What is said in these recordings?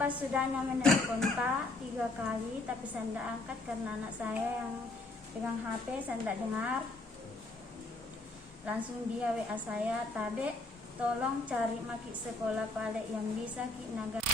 Pas sudahnya menelpon Pak 3 kali, tapi saya tidak angkat karena anak saya yang pegang HP, saya tidak dengar. Langsung dia WA saya, Tade tolong cari maki sekolah pale yang bisa ki naga.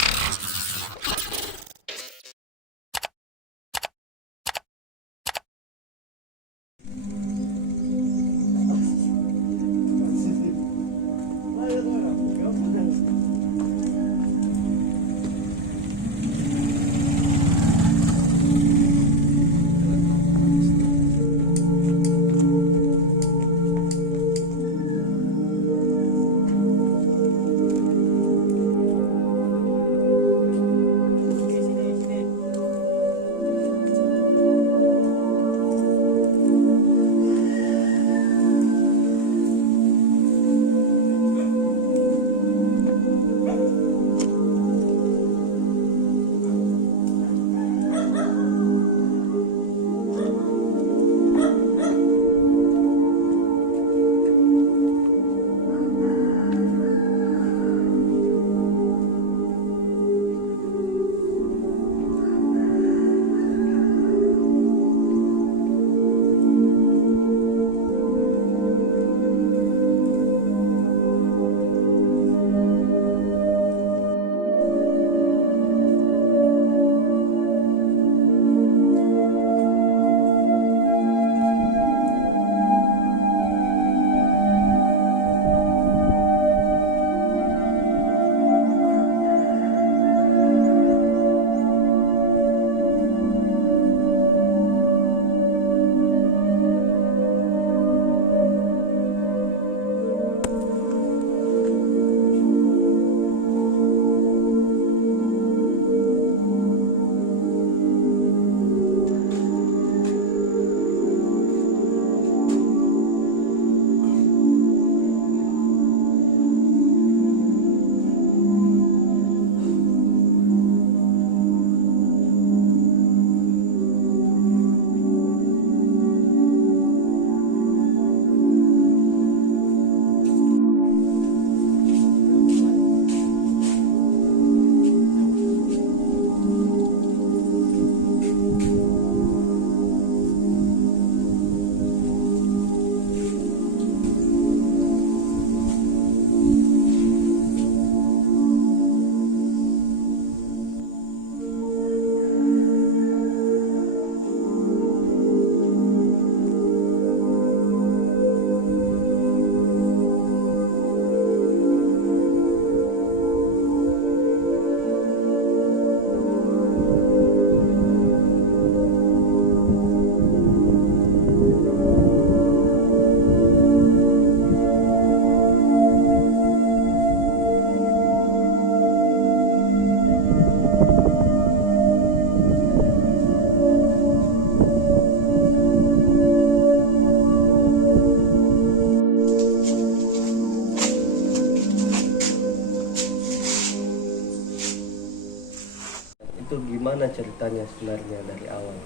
Itu gimana ceritanya sebenarnya dari awal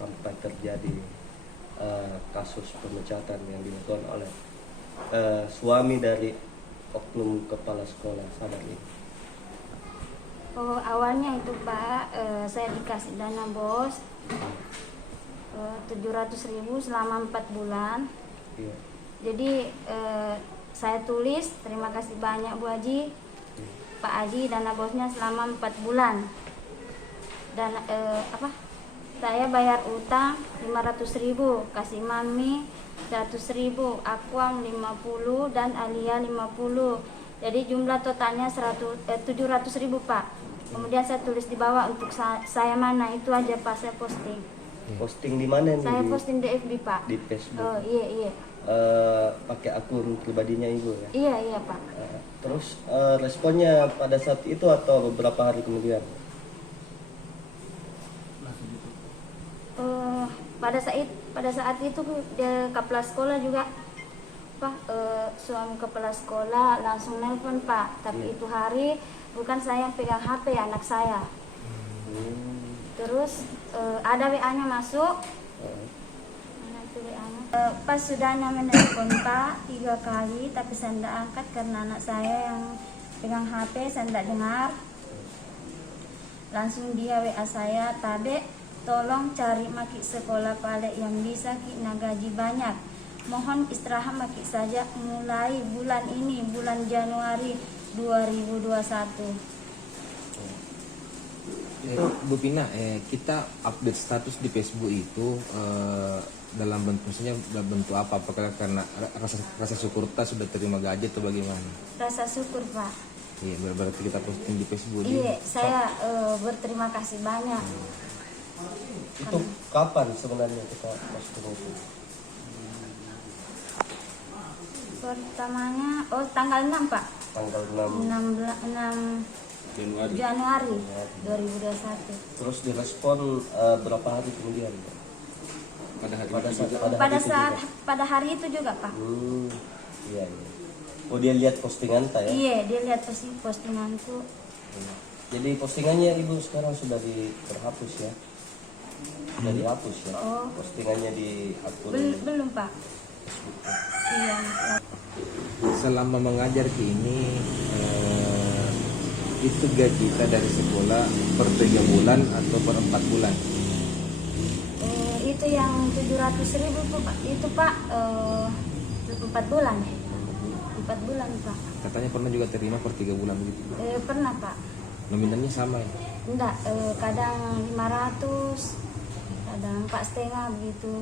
sampai terjadi kasus pemecatan yang dilakukan oleh suami dari oknum kepala sekolah Sadar ini? Oh, awalnya itu Pak, saya dikasih dana bos 700.000 selama 4 bulan. Iya. Jadi saya tulis terima kasih banyak Bu Haji, Pak Haji, dana bosnya selama 4 bulan. Dan saya bayar utang 500.000, kasih mami 100.000, akuang 50 dan Alia 50. Jadi jumlah totalnya 700.000 Pak. Kemudian saya tulis di bawah untuk saya mana, itu aja Pak saya posting. Posting di mana nih? Saya posting di FB Pak. Di Facebook. Oh iya. Pakai akun pribadinya Ibu ya? Iya Pak. Terus responnya pada saat itu atau beberapa hari kemudian? Pada saat itu kepala sekolah juga Pak, suami kepala sekolah langsung nelpon Pak, tapi itu hari bukan saya yang pegang HP, anak saya. Terus ada WA-nya masuk. Mana itu WA-nya? Pas sudahnya menelpon Pak 3 kali, tapi saya tidak angkat karena anak saya yang pegang HP, saya tidak dengar. Langsung dia WA saya, Tabe, tolong cari maki sekolah pale yang bisa ki gaji banyak. Mohon istirahat maki saja mulai bulan ini, bulan Januari 2021. Bu Pina, kita update status di Facebook itu dalam bentuknya bentuk apa? Apakah karena rasa syukur kita sudah terima gaji atau bagaimana? Rasa syukur, Pak. Iya, berarti kita posting di Facebook. Iya, saya berterima kasih banyak. Itu kapan sebenarnya kita posting itu? Pertamanya, tanggal 6, Pak. Tanggal 6. 6 Januari 2021. Terus direspon berapa hari kemudian? Pada hari itu juga, Pak. Iya, iya. Oh, dia lihat postingan ya? Iya, dia lihat postinganku. Jadi postingannya Ibu sekarang sudah terhapus ya? Sudah dihapus ya? Oh. Postingannya di akun Belum, Pak. Iya. Selama mengajar ke ini itu gaji kita dari sekolah per 3 bulan atau per 4 bulan? Itu yang 700.000 Pak. Itu Pak 4 bulan. 4 bulan, Pak. Katanya pernah juga terima per 3 bulan gitu. Pernah, Pak. Nominalnya sama ya? Enggak, kadang 500, kadang 4,5 begitu.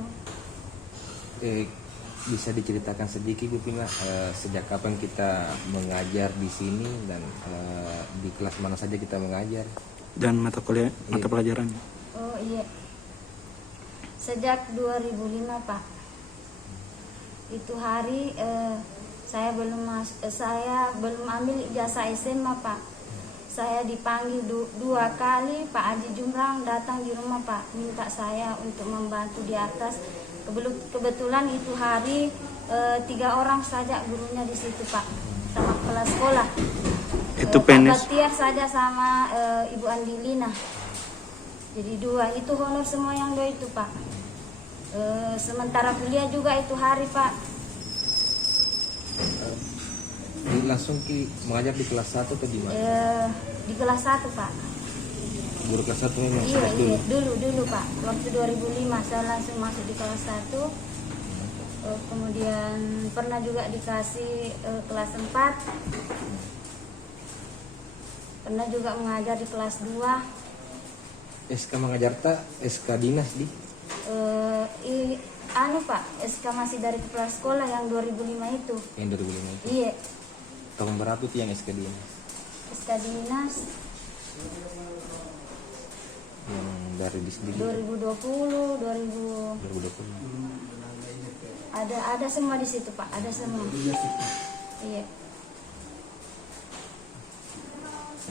Bisa diceritakan sedikit Bu Pina, sejak kapan kita mengajar di sini dan di kelas mana saja kita mengajar dan mata pelajaran? Oh iya, sejak 2005, Pak. Itu hari saya belum ambil ijazah SMA, Pak. Saya dipanggil 2 kali, Pak Haji Jumrang datang di rumah, Pak, minta saya untuk membantu di atas. Kebetulan itu hari 3 orang saja gurunya di situ, Pak, sama kepala sekolah. Itu Pak PNS. Batiar saja sama Ibu Andilina. Jadi 2 itu honor semua yang 2 itu, Pak. Sementara kuliah juga itu hari, Pak. langsung mengajar di kelas 1 atau di mana? Di kelas 1, Pak. Guru kelas 1 memang Iya, sejak dulu? dulu, Pak. Waktu 2005 saya langsung masuk di kelas 1. Kemudian pernah juga dikasih kelas 4. Pernah juga mengajar di kelas 2. SK mengajar tak SK dinas di? Pak, SK masih dari kepala sekolah yang 2005 itu. Yang 2005 itu? Iya. Tahun berapa tuh yang SK dinas? SK dinas Yang dari di sendiri? 2020. 2020. Ada semua di situ, Pak. Ada semua. Iya.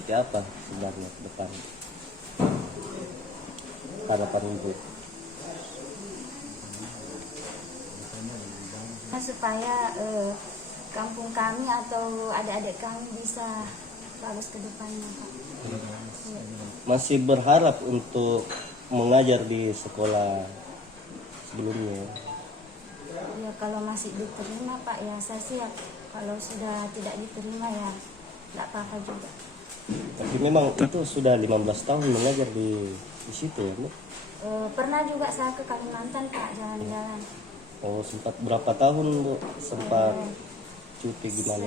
seperti apa sebenarnya ke depan harapan Ibu? Supaya kampung kami atau adik-adik kami bisa bagus ke depannya, Pak. Iya. Masih berharap untuk mengajar di sekolah sebelumnya? Ya kalau masih diterima, Pak, ya saya siap. Kalau sudah tidak diterima ya tidak apa-apa juga. Tapi memang itu sudah 15 tahun mengajar di situ ya, Bu? Pernah juga saya ke Kalimantan, Pak, jalan-jalan. Oh, sempat berapa tahun, Bu? Sempat cuti gimana?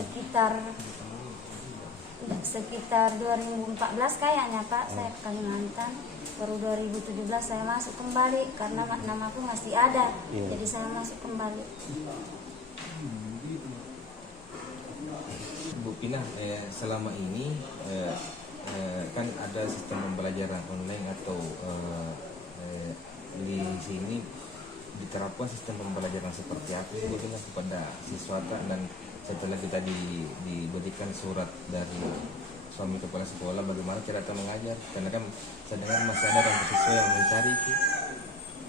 Sekitar 2014 kayaknya, Pak, saya ke Kalimantan. Baru 2017 saya masuk kembali karena namaku masih ada. Iya. Jadi saya masuk kembali. Bu Pina, selama ini kan ada sistem pembelajaran online atau di sini diterapkan sistem pembelajaran seperti apa Bu Pina kepada siswa dan setelah kita diberikan surat dari suami kepala sekolah bagaimana cara kita mengajar, karena kan saya dengar masih ada orang siswa yang mencari itu.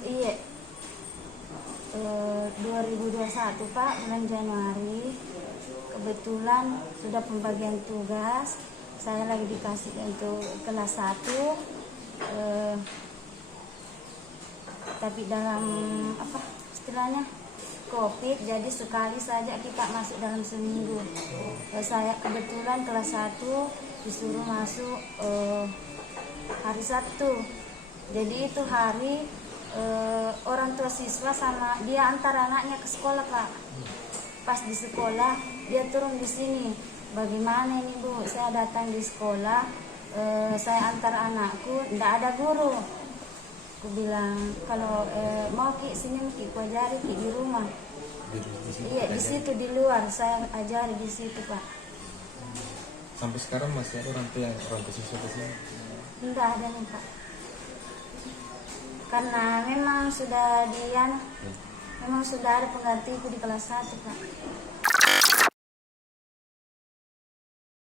Iya. 2021, Pak, bulan Januari kebetulan sudah pembagian tugas. Saya lagi dikasih untuk kelas 1, tapi dalam apa istilahnya COVID, jadi sekali saja kita masuk dalam seminggu. Saya kebetulan kelas 1 disuruh masuk hari Sabtu. Jadi itu hari orang tua siswa sama dia antar anaknya ke sekolah, Pak. Pas di sekolah dia turun di sini. Bagaimana ini Bu? Saya datang di sekolah, saya antar anakku, tidak ada guru. Aku bilang kalau mau Ki sini Ki ku ajari Ki di rumah. Di situ Iya di aja. situ di luar saya ajari di situ Pak. Sampai sekarang masih ada orang tua siswa ke sini. Tidak ada nih Pak. Karena memang sudah memang sudah ada penggantiku di kelas 1 Pak.